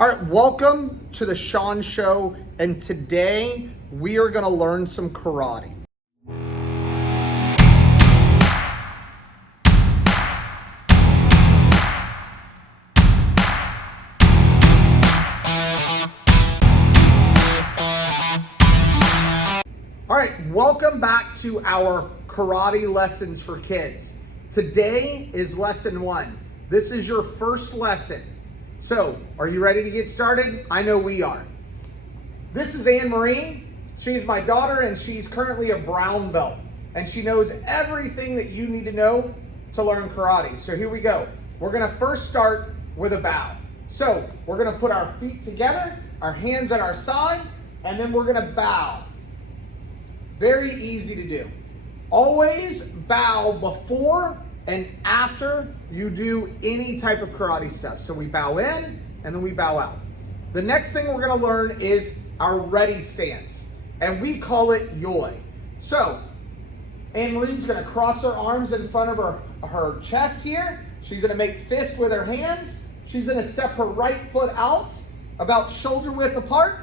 All right, welcome to the Shawn Show, and today we are going to learn some karate. All right, welcome back to our karate lessons for kids. Today is lesson 1. This is your first lesson. So, are you ready to get started? I know we are. This is Anne-Marie. She's my daughter, and she's currently a brown belt. And she knows everything that you need to know to learn karate. So here we go. We're gonna first start with a bow. So, we're gonna put our feet together, our hands at our side, and then we're gonna bow. Very easy to do. Always bow before and after you do any type of karate stuff. So we bow in and then we bow out. The next thing we're gonna learn is our ready stance, and we call it yoi. So Anne-Marie's gonna cross her arms in front of her chest here. She's gonna make fists with her hands. She's gonna step her right foot out about shoulder width apart,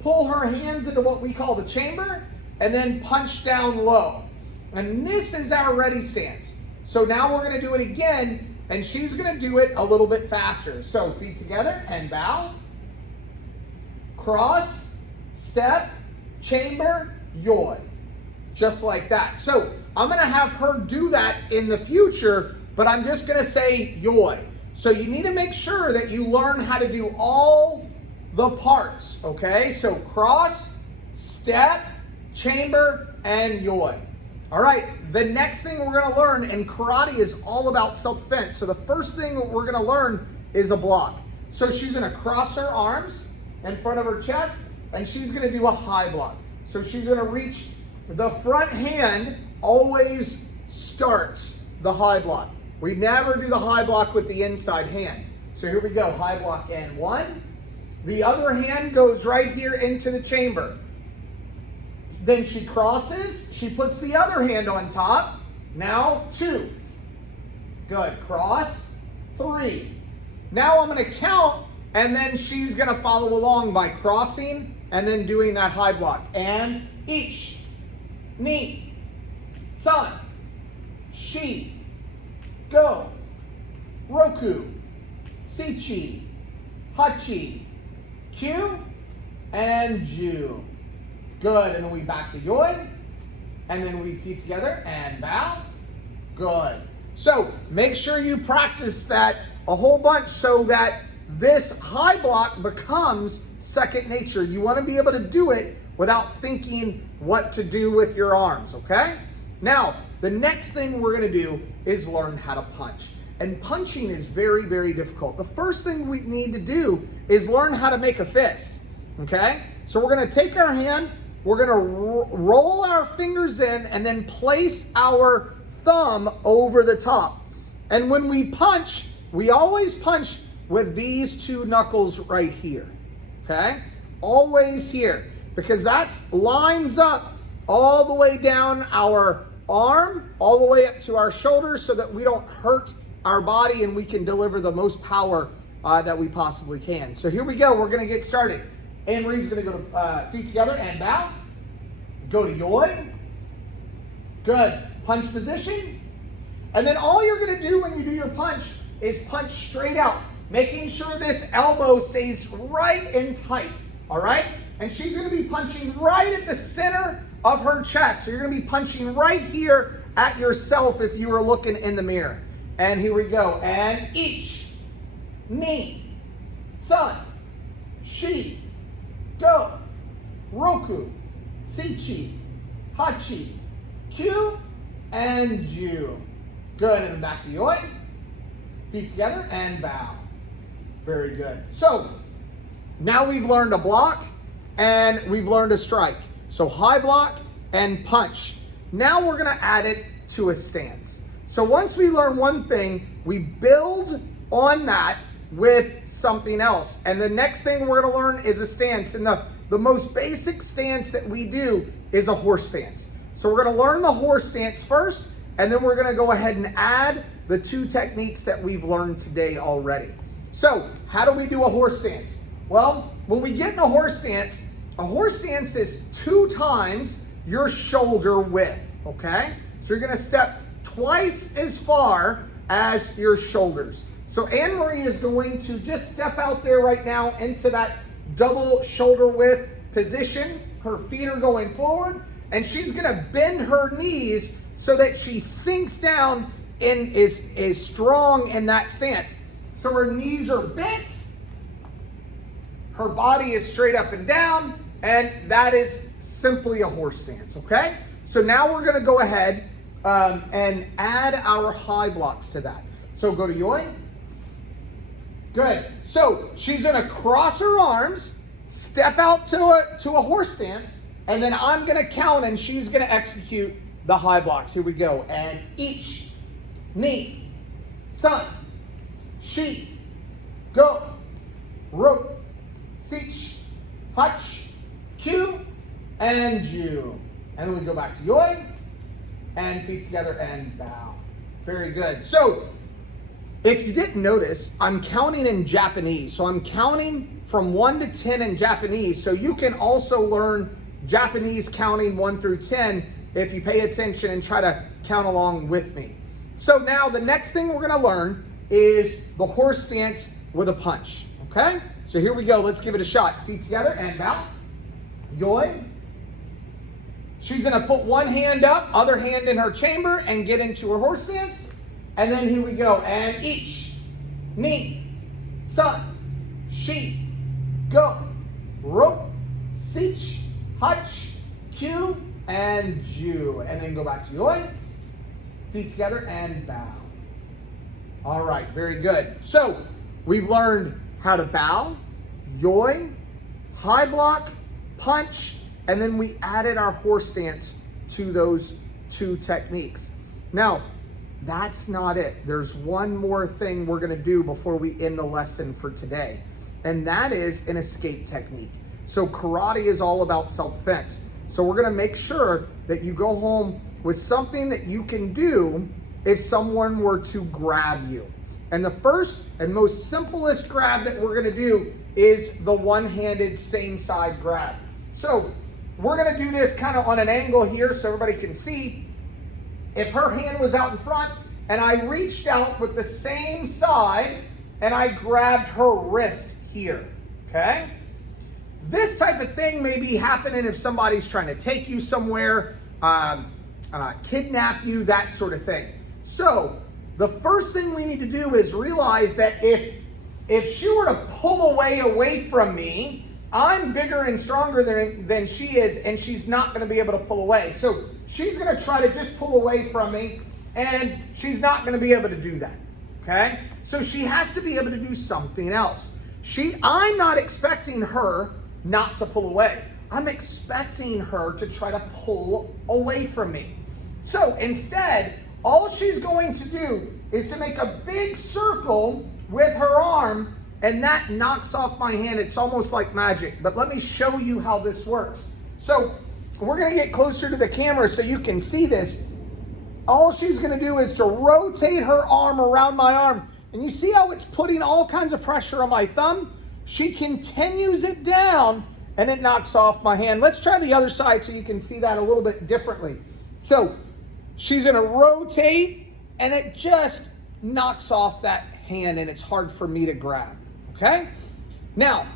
pull her hands into what we call the chamber, and then punch down low. And this is our ready stance. So now we're gonna do it again, and she's gonna do it a little bit faster. So feet together and bow, cross, step, chamber, yoi. Just like that. So I'm gonna have her do that in the future, but I'm just gonna say yoi. So you need to make sure that you learn how to do all the parts, okay? So cross, step, chamber, and yoi. All right, the next thing we're gonna learn, and karate is all about self-defense. So the first thing we're gonna learn is a block. So she's gonna cross her arms in front of her chest, and she's gonna do a high block. So she's gonna reach, the front hand always starts the high block. We never do the high block with the inside hand. So here we go, high block and 1. The other hand goes right here into the chamber. Then she crosses, she puts the other hand on top. Now 2. Good, cross, 3. Now I'm gonna count, and then she's gonna follow along by crossing and then doing that high block. And ichi, ni, san, shi, go, roku, shichi, hachi, kyu, and ju. Good, and then we back to yoi, and then we feet together and bow. Good. So make sure you practice that a whole bunch so that this high block becomes second nature. You want to be able to do it without thinking what to do with your arms, okay? Now, the next thing we're going to do is learn how to punch. And punching is very, very difficult. The first thing we need to do is learn how to make a fist, okay? So we're going to take our hand, we're gonna roll our fingers in and then place our thumb over the top. And when we punch, we always punch with these 2 knuckles right here, okay? Always here, because that lines up all the way down our arm, all the way up to our shoulders so that we don't hurt our body and we can deliver the most power that we possibly can. So here we go, we're gonna get started. Anne-Marie's gonna go to feet together and bow. Go to yoi. Good. Punch position. And then all you're gonna do when you do your punch is punch straight out, making sure this elbow stays right and tight, all right? And she's gonna be punching right at the center of her chest. So you're gonna be punching right here at yourself if you were looking in the mirror. And here we go. And ichi, ni, san, shi, go, roku, shichi, hachi, kyu, and ju. Good, and then back to yoi. Feet together and bow. Very good. So, now we've learned a block and we've learned a strike. So high block and punch. Now we're gonna add it to a stance. So once we learn one thing, we build on that with something else. And the next thing we're gonna learn is a stance. And the most basic stance that we do is a horse stance. So we're gonna learn the horse stance first, and then we're gonna go ahead and add the 2 techniques that we've learned today already. So how do we do a horse stance? Well, when we get in a horse stance is 2 times your shoulder width, okay? So you're gonna step twice as far as your shoulders. So Anne-Marie is going to just step out there right now into that double shoulder width position. Her feet are going forward, and she's gonna bend her knees so that she sinks down and is strong in that stance. So her knees are bent, her body is straight up and down, and that is simply a horse stance, okay? So now we're gonna go ahead and add our high blocks to that. So go to Yoi. Good. So she's gonna cross her arms, step out to a horse stance, and then I'm gonna count and she's gonna execute the high blocks. Here we go. And each, knee, sun, she, go, rope, sich, hutch, cue, and ju. And then we go back to Yoi, and feet together and bow. Very good. So if you didn't notice, I'm counting in Japanese. So I'm counting from 1 to 10 in Japanese. So you can also learn Japanese counting 1 through 10 if you pay attention and try to count along with me. So now the next thing we're gonna learn is the horse stance with a punch, okay? So here we go, let's give it a shot. Feet together and bow. Yoi. She's gonna put one hand up, other hand in her chamber, and get into her horse stance. And then here we go, and each, knee, sun, she, go, rope, sich, hutch, cue, and ju. And then go back to Yoi, feet together and bow. All right, very good. So we've learned how to bow, Yoi, high block, punch, and then we added our horse stance to those 2 techniques. Now, that's not it. There's one more thing we're gonna do before we end the lesson for today, and that is an escape technique. So karate is all about self-defense. So we're gonna make sure that you go home with something that you can do if someone were to grab you. And the first and most simplest grab that we're gonna do is the one-handed same side grab. So we're gonna do this kind of on an angle here so everybody can see. If her hand was out in front and I reached out with the same side and I grabbed her wrist here, okay? This type of thing may be happening if somebody's trying to take you somewhere, kidnap you, that sort of thing. So the first thing we need to do is realize that if she were to pull away from me, I'm bigger and stronger than she is, and she's not gonna be able to pull away. So she's gonna try to just pull away from me, and she's not gonna be able to do that, okay? So she has to be able to do something else. I'm not expecting her not to pull away. I'm expecting her to try to pull away from me. So instead, all she's going to do is to make a big circle with her arm, and that knocks off my hand. It's almost like magic, but let me show you how this works. So we're gonna get closer to the camera so you can see this. All she's gonna do is to rotate her arm around my arm, and you see how it's putting all kinds of pressure on my thumb? She continues it down, and it knocks off my hand. Let's try the other side so you can see that a little bit differently. So she's gonna rotate, and it just knocks off that hand, and it's hard for me to grab, okay? Now,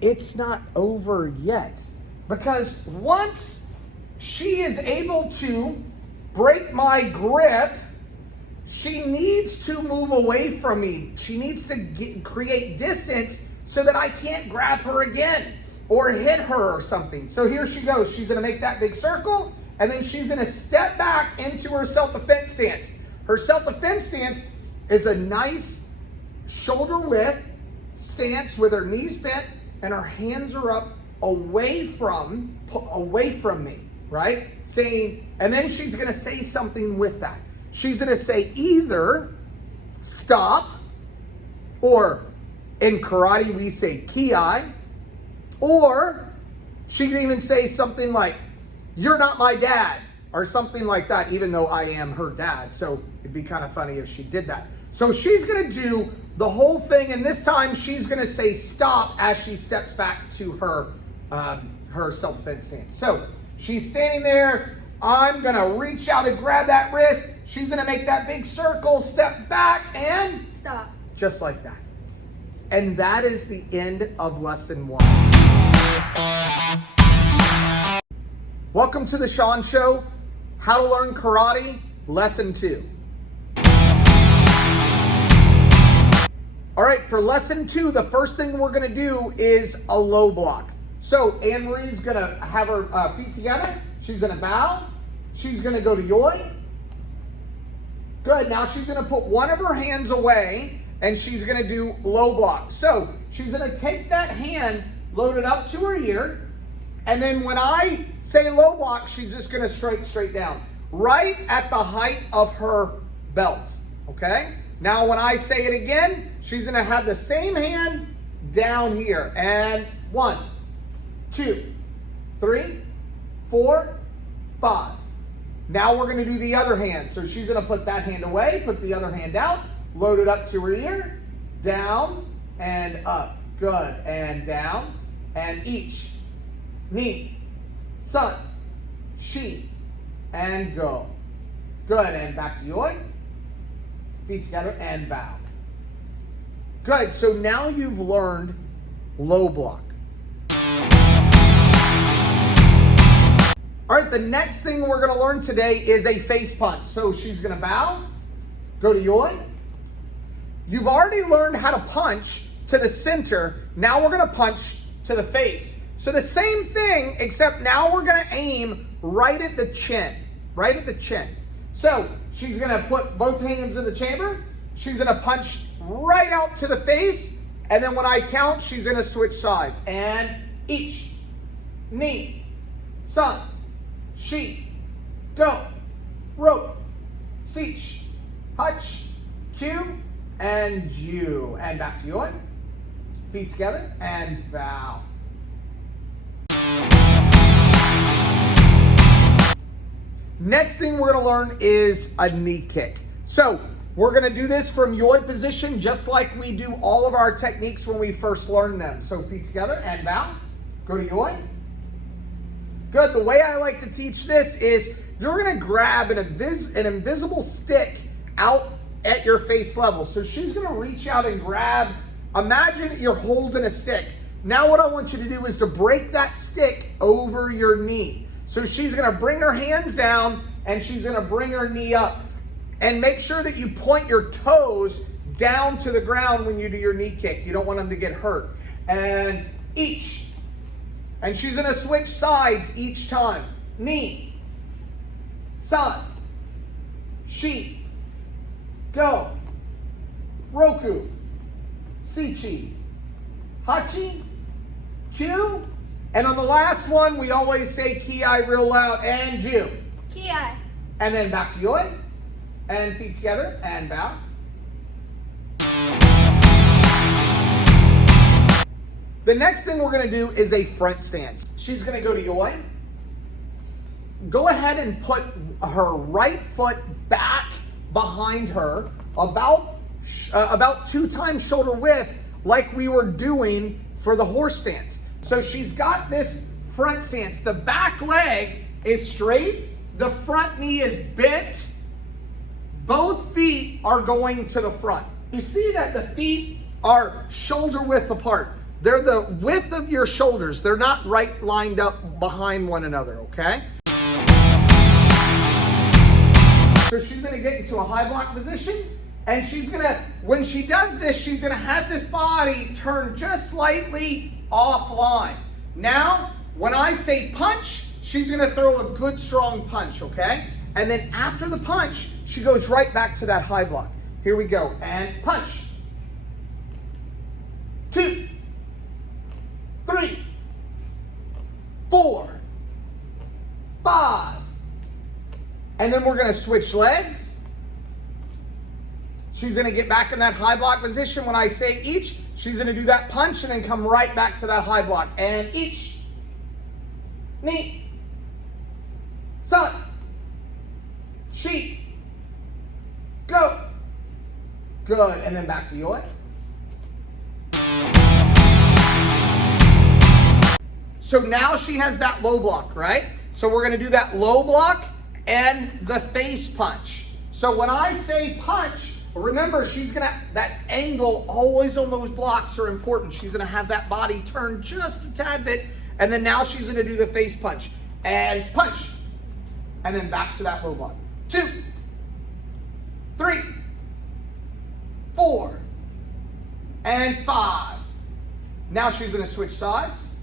it's not over yet, because once she is able to break my grip, she needs to move away from me. She needs to create distance so that I can't grab her again or hit her or something. So here she goes. She's gonna make that big circle, and then she's gonna step back into her self-defense stance. Her self-defense stance is a nice shoulder width stance with her knees bent and her hands are up away from me, right? Saying, and then she's gonna say something with that. She's gonna say either stop, or in karate we say ki, or she can even say something like, "You're not my dad," or something like that, even though I am her dad. So it'd be kind of funny if she did that. So she's gonna do the whole thing, and this time she's gonna say stop as she steps back to her self-defense stance. So she's standing there, I'm gonna reach out and grab that wrist, she's gonna make that big circle, step back, and stop. Just like that. And that is the end of lesson 1. Welcome to the Shawn Show, How to Learn Karate, lesson 2. All right, for lesson 2, the first thing we're gonna do is a low block. So Anne-Marie's gonna have her feet together. She's gonna bow. She's gonna go to yoi. Good, now she's gonna put one of her hands away and she's gonna do low block. So she's gonna take that hand, load it up to her ear, and then when I say low block, she's just gonna straight down, right at the height of her belt, okay? Now when I say it again, she's gonna have the same hand down here, and 1, 2, 3, 4, 5. Now we're gonna do the other hand. So she's gonna put that hand away, put the other hand out, load it up to her ear, down and up. Good, and down, and each. Knee, sun, she, and go. Good, and back to yoi. Feet together and bow. Good, so now you've learned low block. All right, the next thing we're gonna learn today is a face punch. So she's gonna bow, go to yoi. You've already learned how to punch to the center. Now we're gonna punch to the face. So the same thing, except now we're gonna aim right at the chin, right at the chin. So she's gonna put both hands in the chamber. She's gonna punch right out to the face. And then when I count, she's gonna switch sides. And each, knee, sun, she, go, rope, seach, hutch, cue, and ju. And back to yoi. Feet together and bow. Next thing we're gonna learn is a knee kick. So we're gonna do this from yoi position just like we do all of our techniques when we first learn them. So feet together and bow, go to yoi. Good, the way I like to teach this is you're gonna grab an invisible stick out at your face level. So she's gonna reach out and grab, imagine that you're holding a stick. Now what I want you to do is to break that stick over your knee. So she's gonna bring her hands down and she's gonna bring her knee up. And make sure that you point your toes down to the ground when you do your knee kick. You don't want them to get hurt. And each. And she's gonna switch sides each time. Knee, sun, she, go, roku, sichi, hachi, cue. And on the last one, we always say ki real loud, and ju. Ki. And then back to yoi. And feet together and bow. The next thing we're gonna do is a front stance. She's gonna go to yoi. Go ahead and put her right foot back behind her, about 2 times shoulder width, like we were doing for the horse stance. So she's got this front stance. The back leg is straight, the front knee is bent, both feet are going to the front. You see that the feet are shoulder width apart. They're the width of your shoulders. They're not right lined up behind one another, okay? So she's gonna get into a high block position, and she's gonna, when she does this, she's gonna have this body turn just slightly offline. Now, when I say punch, she's gonna throw a good strong punch, okay? And then after the punch, she goes right back to that high block. Here we go, and punch. 2, 3, 4, 5. And then we're gonna switch legs. She's gonna get back in that high block position. When I say each, she's gonna do that punch and then come right back to that high block. And each, knee, sun, she, go. Good, and then back to yoi. So now she has that low block, right? So we're gonna do that low block and the face punch. So when I say punch, remember she's gonna, that angle always on those blocks are important. She's gonna have that body turn just a tad bit, and then now she's gonna do the face punch. And punch, and then back to that low block. 2, 3, 4, and 5. Now she's gonna switch sides.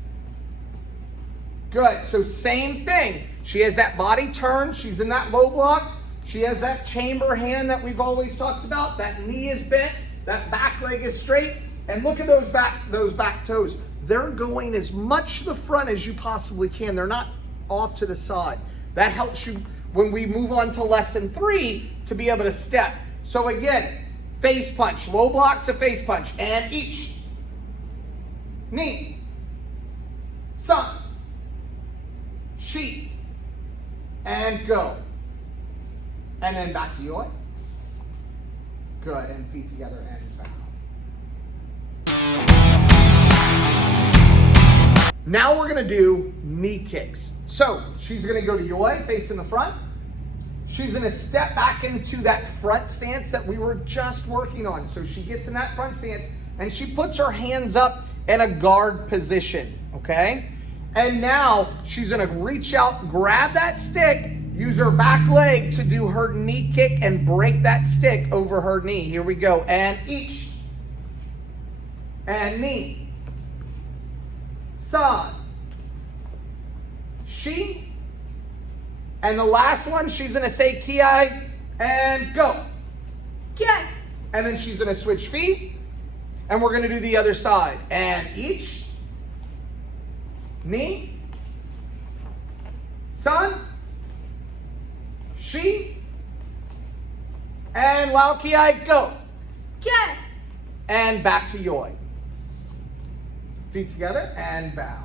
Good, so same thing. She has that body turn, she's in that low block. She has that chamber hand that we've always talked about. That knee is bent, that back leg is straight. And look at those back toes. They're going as much to the front as you possibly can. They're not off to the side. That helps you when we move on to lesson 3 to be able to step. So again, face punch, low block to face punch, and each knee, sun, she, and go. And then back to yoy. Good, and feet together and bow. Now we're gonna do knee kicks. So she's gonna go to yoy, facing the front. She's gonna step back into that front stance that we were just working on. So she gets in that front stance and she puts her hands up in a guard position, okay? And now she's gonna reach out, grab that stick, use her back leg to do her knee kick and break that stick over her knee. Here we go. And each. And knee. San. She. And the last one, she's going to say kiai and go. Kiai. And then she's going to switch feet. And we're going to do the other side. And each. Knee. San. She, and lao kiai, go. Kiai. And back to yoy. Feet together and bow.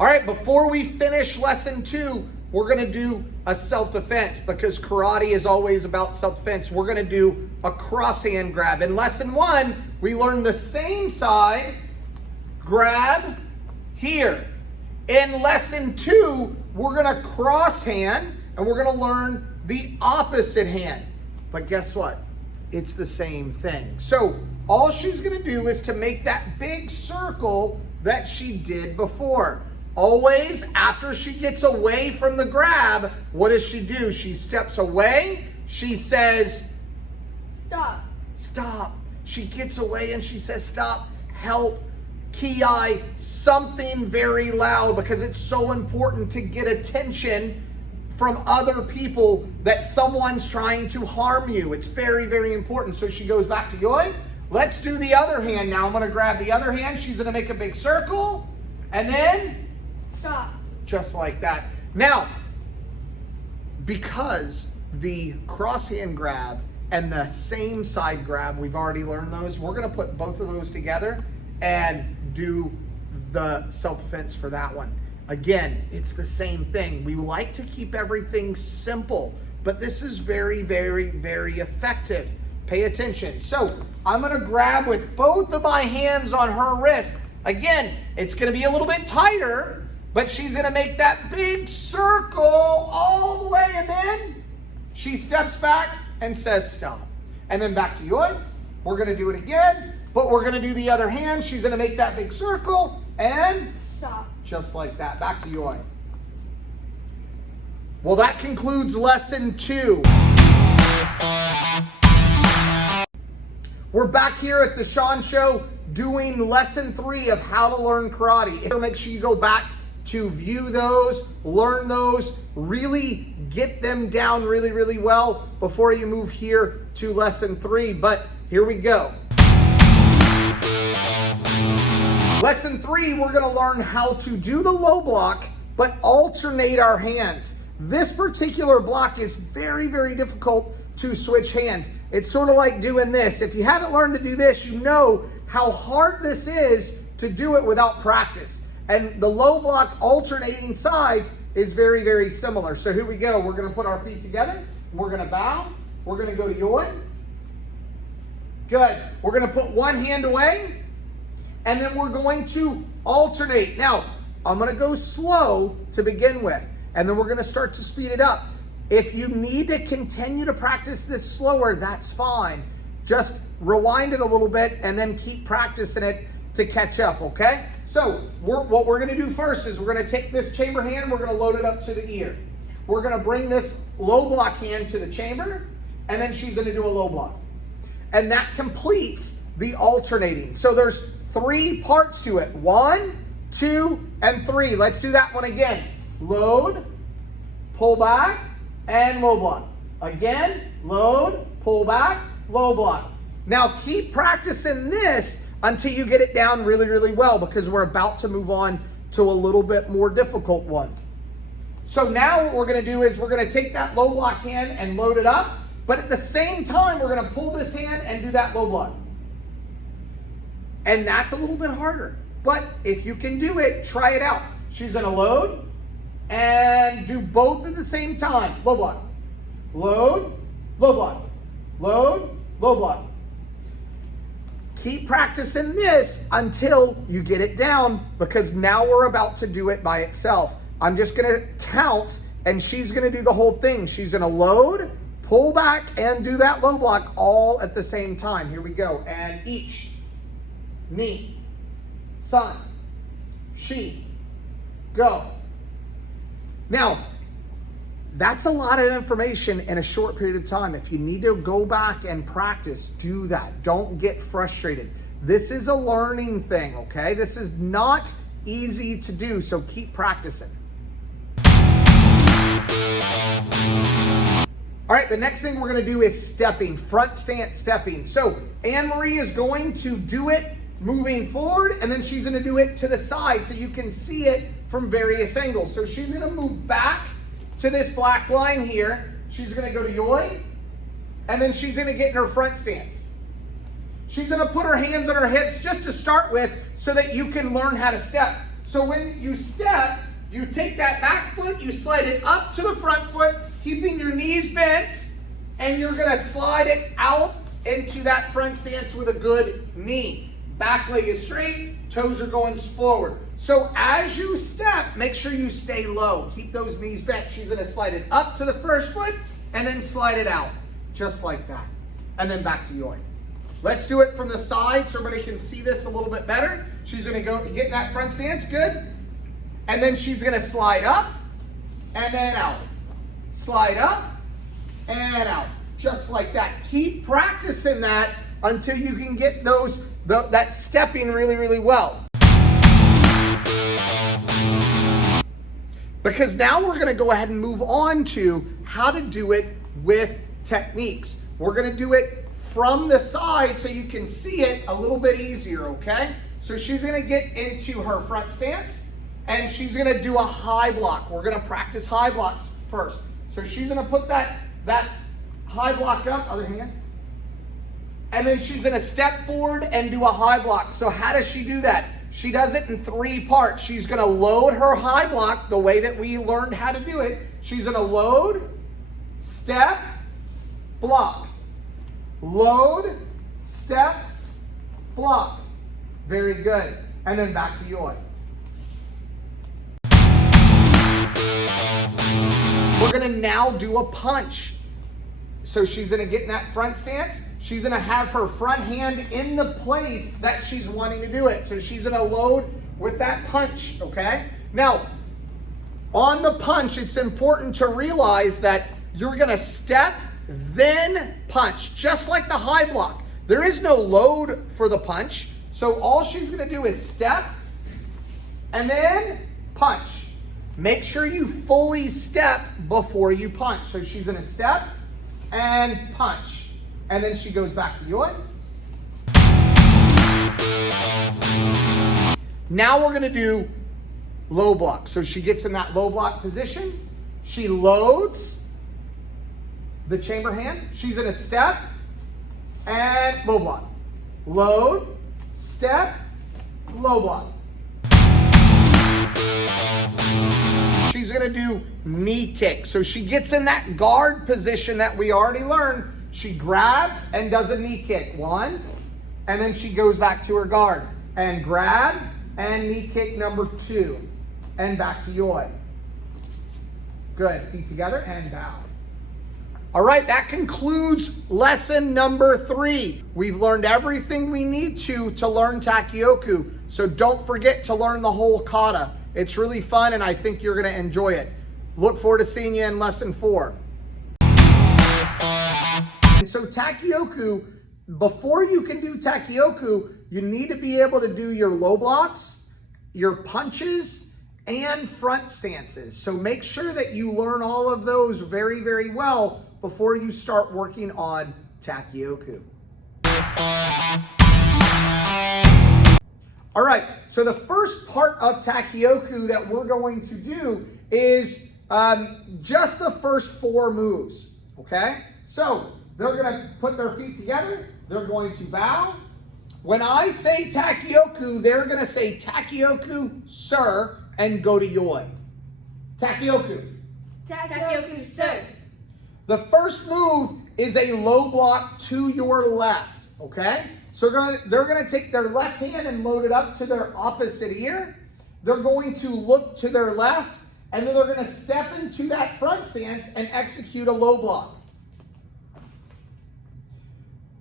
All right, before we finish lesson 2, we're gonna do a self-defense because karate is always about self-defense. We're gonna do a cross hand grab. In lesson 1, we learned the same side, grab here. In lesson 2, we're gonna cross hand and we're gonna learn the opposite hand. But guess what? It's the same thing. So all she's gonna do is to make that big circle that she did before. Always after she gets away from the grab, what does she do? She steps away, she says, stop. Stop. She gets away and she says, stop, help. Kiai, something very loud because it's so important to get attention from other people that someone's trying to harm you. It's very, very important. So she goes back to yoy. Let's do the other hand now. I'm going to grab the other hand. She's going to make a big circle and then stop. Just like that. Now, because the cross hand grab and the same side grab, we've already learned those, we're going to put both of those together and do the self-defense for that one. Again, it's the same thing. We like to keep everything simple, but this is very, very, very effective. Pay attention. So I'm gonna grab with both of my hands on her wrist. Again, it's gonna be a little bit tighter, but she's gonna make that big circle all the way, and then she steps back and says stop. And then back to yoy. We're gonna do it again. But we're gonna do the other hand. She's gonna make that big circle and stop. Just like that. Back to yoy. Well, that concludes lesson 2. We're back here at the Shawn Show doing lesson 3 of how to learn karate. Make sure you go back to view those, learn those, really get them down really, really well before you move here to lesson 3. But here we go. Lesson 3, we're gonna learn how to do the low block, but alternate our hands. This particular block is very, very difficult to switch hands. It's sort of like doing this. If you haven't learned to do this, you know how hard this is to do it without practice. And the low block alternating sides is very, very similar. So here we go. We're gonna put our feet together. We're gonna bow. We're gonna go to yoy. Good. We're gonna put one hand away. and then we're going to alternate. Now, I'm gonna go slow to begin with, and then we're gonna start to speed it up. If you need to continue to practice this slower, that's fine. Just rewind it a little bit and then keep practicing it to catch up, okay? So what we're gonna do first is we're gonna take this chamber hand, we're gonna load it up to the ear. We're gonna bring this low block hand to the chamber, and then she's gonna do a low block. And that completes the alternating. So there's 3 parts to it. 1, 2, and 3. Let's do that one again. Load, pull back, and low block. Again, load, pull back, low block. Now keep practicing this until you get it down really, really well, because we're about to move on to a little bit more difficult one. So now what we're gonna do is we're gonna take that low block hand and load it up, but at the same time, we're gonna pull this hand and do that low block. And that's a little bit harder, but if you can do it, try it out. She's gonna load and do both at the same time. Low block, load, low block, load, low block. Keep practicing this until you get it down, because now we're about to do it by itself. I'm just gonna count and she's gonna do the whole thing. She's gonna load, pull back, and do that low block all at the same time. Here we go. And each, me, son, she, go. Now, that's a lot of information in a short period of time. If you need to go back and practice, do that. Don't get frustrated. This is a learning thing, okay? This is not easy to do, so keep practicing. All right, the next thing we're gonna do is stepping, front stance stepping. So Anne-Marie is going to do it moving forward, and then she's gonna do it to the side so you can see it from various angles. So she's gonna move back to this black line here. She's gonna go to yoi, and then she's gonna get in her front stance. She's gonna put her hands on her hips just to start with so that you can learn how to step. So when you step, you take that back foot, you slide it up to the front foot, keeping your knees bent, and you're gonna slide it out into that front stance with a good knee. Back leg is straight, toes are going forward. So as you step, make sure you stay low. Keep those knees bent. She's gonna slide it up to the first foot and then slide it out, just like that. And then back to yoi. Let's do it from the side so everybody can see this a little bit better. She's gonna go get in that front stance, good. And then she's gonna slide up and then out. Slide up and out, just like that. Keep practicing that until you can get that stepping really, really well. Because now we're gonna go ahead and move on to how to do it with techniques. We're gonna do it from the side so you can see it a little bit easier, okay? So she's gonna get into her front stance and she's gonna do a high block. We're gonna practice high blocks first. So she's gonna put that high block up, other hand, and then she's gonna step forward and do a high block. So how does she do that? She does it in 3 parts. She's gonna load her high block the way that we learned how to do it. She's gonna load, step, block. Load, step, block. Very good. And then back to yoi. We're gonna now do a punch. So she's gonna get in that front stance. She's gonna have her front hand in the place that she's wanting to do it. So she's gonna load with that punch, okay? Now, on the punch, it's important to realize that you're gonna step, then punch, just like the high block. There is no load for the punch. So all she's gonna do is step and then punch. Make sure you fully step before you punch. So she's gonna step and punch. And then she goes back to yoi. Now we're gonna do low block. So she gets in that low block position. She loads the chamber hand. She's gonna step and low block. Load, step, low block. She's gonna do knee kick. So she gets in that guard position that we already learned. She grabs and does a knee kick. 1, and then she goes back to her guard. and grab, and knee kick number 2, and back to yoi. Good, feet together and bow. All right, that concludes lesson number 3. We've learned everything we need to learn Takioku. So don't forget to learn the whole kata. It's really fun and I think you're gonna enjoy it. Look forward to seeing you in lesson 4. And so Takioku, before you can do Takioku, you need to be able to do your low blocks, your punches, and front stances. So make sure that you learn all of those very, very well before you start working on Takioku. All right, so the first part of Takioku that we're going to do is just the first 4 moves, okay? So they're gonna put their feet together, they're going to bow. When I say Takioku, they're gonna say Takioku, sir, and go to yoi. Takioku. Takioku, sir. The first move is a low block to your left, okay? So they're gonna take their left hand and load it up to their opposite ear. They're going to look to their left, and then they're gonna step into that front stance and execute a low block.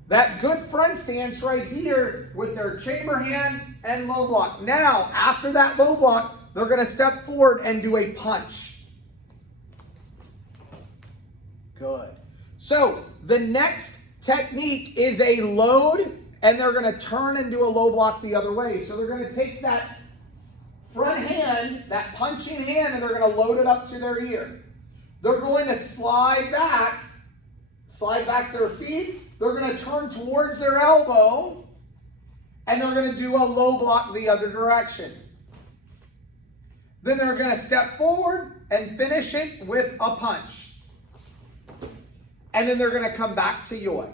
That good front stance right here with their chamber hand and low block. Now, after that low block, they're gonna step forward and do a punch. Good. So the next technique is a load, and they're gonna turn and do a low block the other way. So they're gonna take that front hand, that punching hand, and they're gonna load it up to their ear. They're going to slide back their feet. They're gonna turn towards their elbow, and they're gonna do a low block the other direction. Then they're gonna step forward and finish it with a punch. And then they're gonna come back to yoi.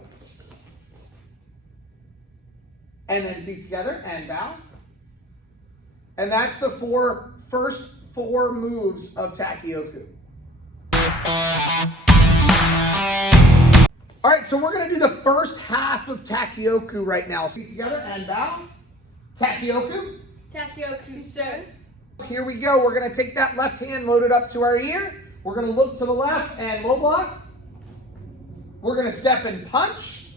And then feet together and bow. And that's the first four moves of Takioku. All right, so we're gonna do the first half of Takioku right now. Feet together and bow. Takioku. Takioku, sir. Here we go. We're gonna take that left hand, load it up to our ear. We're gonna look to the left and low block. We're gonna step and punch.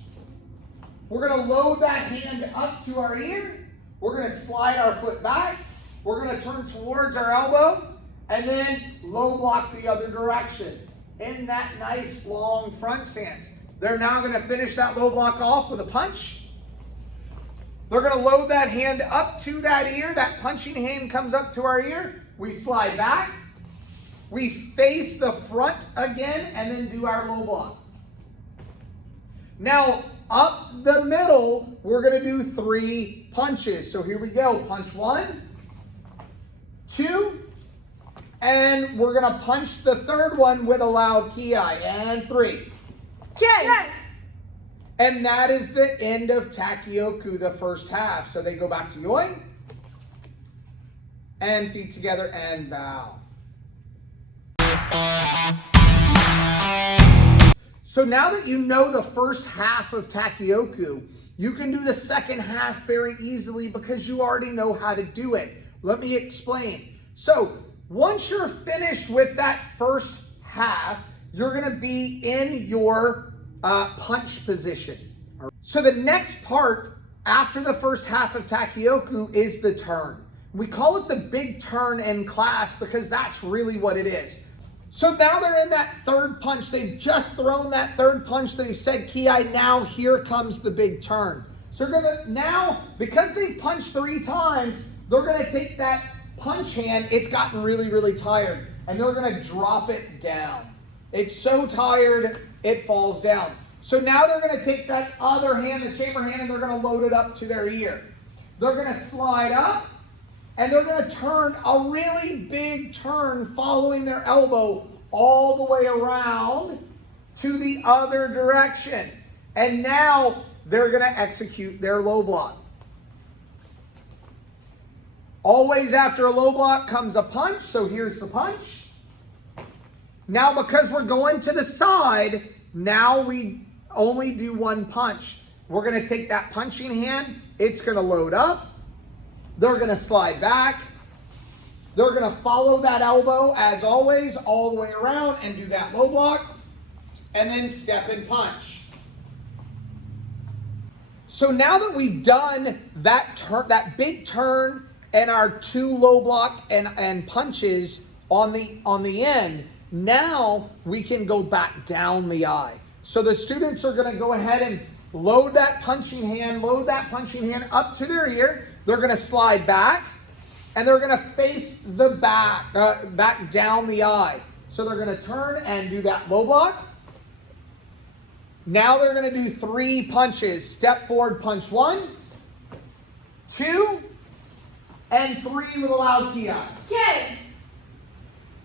We're gonna load that hand up to our ear. We're gonna slide our foot back. We're gonna turn towards our elbow and then low block the other direction in that nice long front stance. They're now gonna finish that low block off with a punch. They're gonna load that hand up to that ear. That punching hand comes up to our ear. We slide back. We face the front again and then do our low block. Now, up the middle, we're gonna do 3 punches. So here we go. Punch 1, 2, and we're gonna punch the third one with a loud ki, and 3. Ken. And that is the end of Takioku, the first half. So they go back to yoi, and feet together and bow. So now that you know the first half of Takioku, you can do the second half very easily because you already know how to do it. Let me explain. So once you're finished with that first half, you're gonna be in your punch position. So the next part after the first half of Takioku is the turn. We call it the big turn in class because that's really what it is. So now they're in that third punch. They've just thrown that third punch. They've said ki. Now here comes the big turn. So they're gonna, now, because they've punched 3 times, they're gonna take that punch hand. It's gotten really, really tired. And they're gonna drop it down. It's so tired, it falls down. So now they're gonna take that other hand, the chamber hand, and they're gonna load it up to their ear. They're gonna slide up, and they're gonna turn a really big turn following their elbow all the way around to the other direction. And now they're gonna execute their low block. Always after a low block comes a punch, so here's the punch. Now because we're going to the side, now we only do 1 punch. We're gonna take that punching hand, it's gonna load up, They're going to slide back. They're going to follow that elbow, as always, all the way around and do that low block. And then step and punch. So now that we've done that turn, that big turn, and our 2 low block and punches on the end, now we can go back down the eye. So the students are going to go ahead and load that punching hand up to their ear. They're going to slide back, and they're going to face the back down the eye. So they're going to turn and do that low block. Now they're going to do 3 punches. Step forward, punch 1, 2, and 3 with a loud ki. Okay.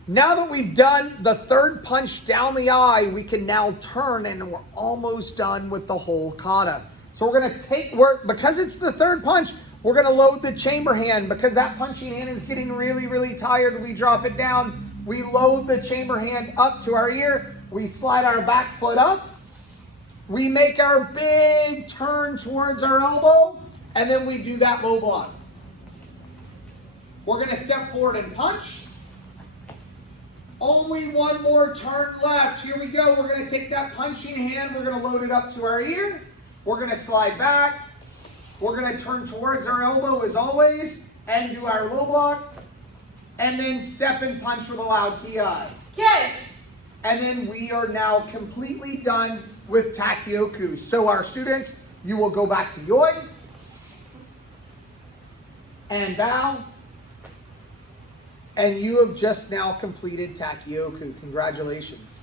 Now that we've done the 3rd punch down the eye, we can now turn, and we're almost done with the whole kata. So we're going to because it's the 3rd punch, we're going to load the chamber hand. Because that punching hand is getting really, really tired, we drop it down. We load the chamber hand up to our ear. We slide our back foot up. We make our big turn towards our elbow, and then we do that low block. We're going to step forward and punch. Only 1 more turn left. Here we go. We're going to take that punching hand. We're going to load it up to our ear. We're going to slide back. We're going to turn towards our elbow as always and do our low block. And then step and punch with a loud ki. Okay. And then we are now completely done with Takioku. So our students, you will go back to Yoi and bow. And you have just now completed Takioku. Congratulations.